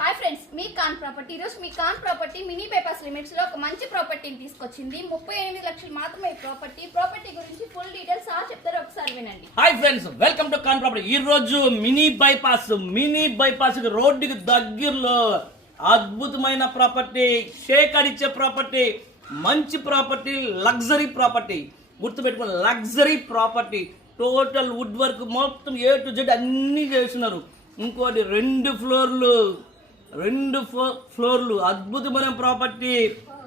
Hi friends, మీ కాన్ property ఈరోజు మీ కాన్ property mini bypass limits లో ఒక మంచి ప్రాపర్టీని తీసుకొచ్చింది. 38 లక్షలు మాత్రమే ప్రాపర్టీ గురించి ఫుల్ డీటెయిల్స్ చెప్తారు, ఒకసారి వినండి. హాయ్ ఫ్రెండ్స్, వెల్కమ్ టు కాన్ ప్రాపర్టీ. ఈ రోజు మినీ బైపాస్ రోడ్డుకి దగ్గరలో అద్భుతమైన ప్రాపర్టీ, షేక్ అడిచే ప్రాపర్టీ, మంచి ప్రాపర్టీ, లగ్జరీ ప్రాపర్టీ. గుర్తుపెట్టుకుని luxury property, total wood work మొత్తం A to Z అన్నీ చేస్తున్నారు. ఇంకోటి రెండు ఫ్లోర్లు అద్భుతమైన ప్రాపర్టీ,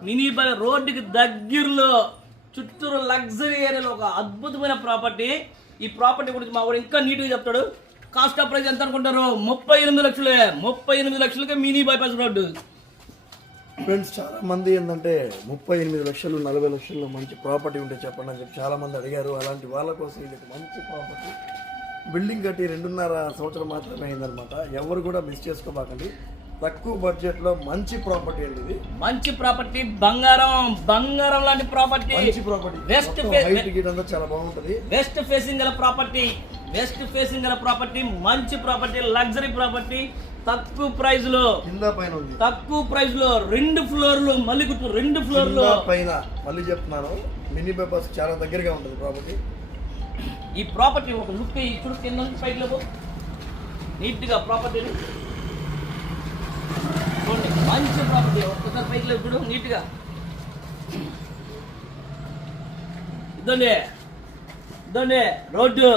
మినీ బై రోడ్డుకి దగ్గరలో చుట్టూరు లగ్జరీ ఏరియాలో ఒక అద్భుతమైన ప్రాపర్టీ. ఈ ప్రాపర్టీ గురించి మా వాడు ఇంకా నీట్గా చెప్తాడు. కాస్ట్ ఆఫ్ ప్రైస్ ఎంత అనుకుంటారు? 38 లక్షలే. 38 లక్షలకే మినీ బైపాస్ రోడ్డు. ఫ్రెండ్స్, చాలా మంది ఏంటంటే 38 లక్షలు 40 లక్షల్లో మంచి ప్రాపర్టీ ఉంటే చెప్పండి అని చెప్పి చాలా మంది అడిగారు. అలాంటి వాళ్ళ కోసం ఇది మంచి ప్రాపర్టీ. బిల్డింగ్ కట్టి 2.5 సంవత్సరం మాత్రమే అయిందనమాట. ఎవరు కూడా మిస్ చేసుకోబాకండి. తక్కువ బడ్జెట్లో మంచి ప్రాపర్టీ అండి ఇది. మంచి ప్రాపర్టీ, బంగారం లాంటి ప్రాపర్టీ. మంచి ప్రాపర్టీ, చాలా బాగుంటుంది. వెస్ట్ ఫేసింగ్ గల ప్రాపర్టీ, మంచి ప్రాపర్టీ, లగ్జరీ ప్రాపర్టీ. తక్కువ ప్రైస్ లో రెండు ఫ్లోర్లు, మళ్ళీ గుర్తు 2 ఫ్లోర్లు పైన. మళ్ళీ చెప్తున్నాను, మినీ బైపాస్ చాలా దగ్గరగా ఉంటుంది ప్రాపర్టీ. ఈ ప్రాపర్టీ ఒక లుక్ చూడు, కింద నుంచి పైకి లేవు నీట్ గా ప్రాపర్టీని చూడండి. మంచి ప్రాపర్టీ, ఒక్కసారి పైకి లేవు చూడు నీట్ గా. ఇదండి రోడ్డు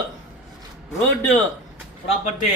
ప్రాపర్టీ.